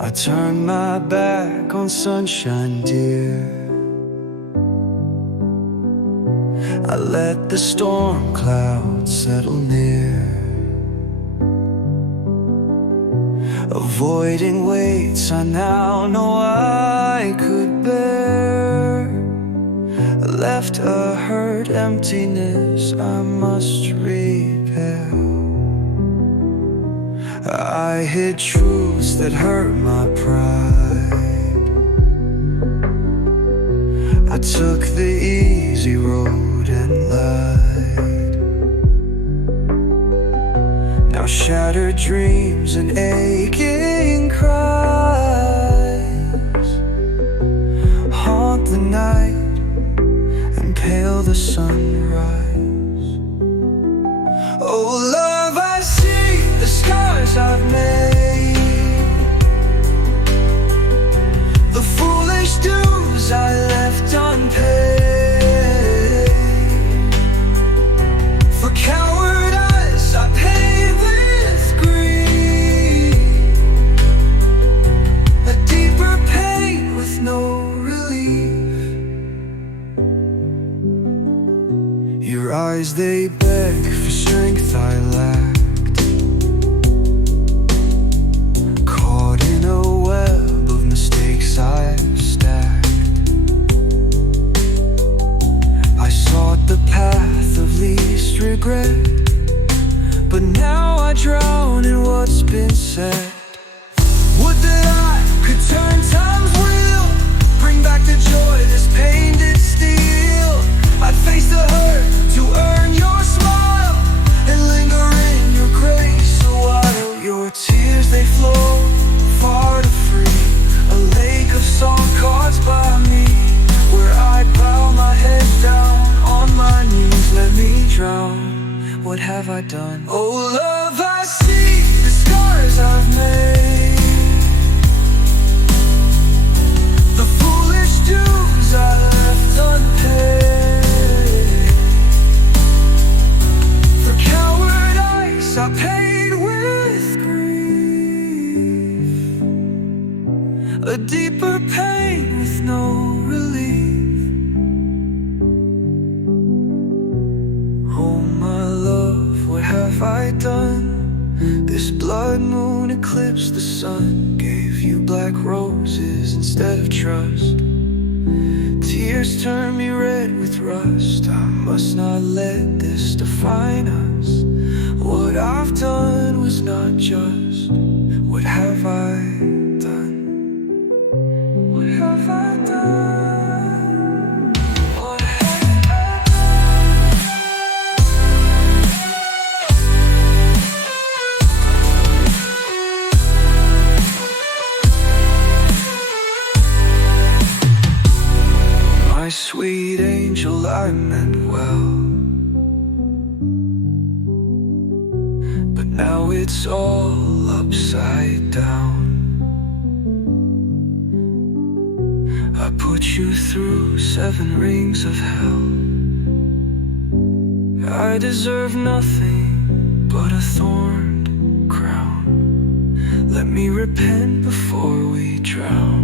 I turned my back on sunshine, dear. I let the storm clouds settle near, avoiding weights I now know I could bear. I left a hurt emptiness I must repair. I hid truths that hurt my pride. I took the easy road and lied. Now shattered dreams and aching cries haunt the night and pale the sunrise. Oh love, I see the scars I've made, the foolish dues I left unpaid. For cowardice I paid with grief, a deeper pain with no relief. Your eyes, they beg for strength I lack, I've stacked. I sought the path of least regret, but now I drown in what's been said. Would that I could turn time's wheel, bring back the joy this pain did steal. I'd face the hurt to earn your smile and linger in your grace a while. Your tears, they flow far to free a lake of song cards by me, where I bow my head down on my knees. Let me drown, what have I done? Oh love, I see the scars I've made, the foolish dues I left unpaid. For cowardice I paid with grief, a deeper pain with no relief. Oh my love, what have I done? This blood moon eclipsed the sun, gave you black roses instead of trust. Tears turn me red with rust. I must not let this define us. What I've done was not just. What have I done? What have I done? What have I done? My sweet angel, I meant well, but now it's all upside down. I put you through 7 rings of hell. I deserve nothing but a thorned crown. Let me repent before we drown.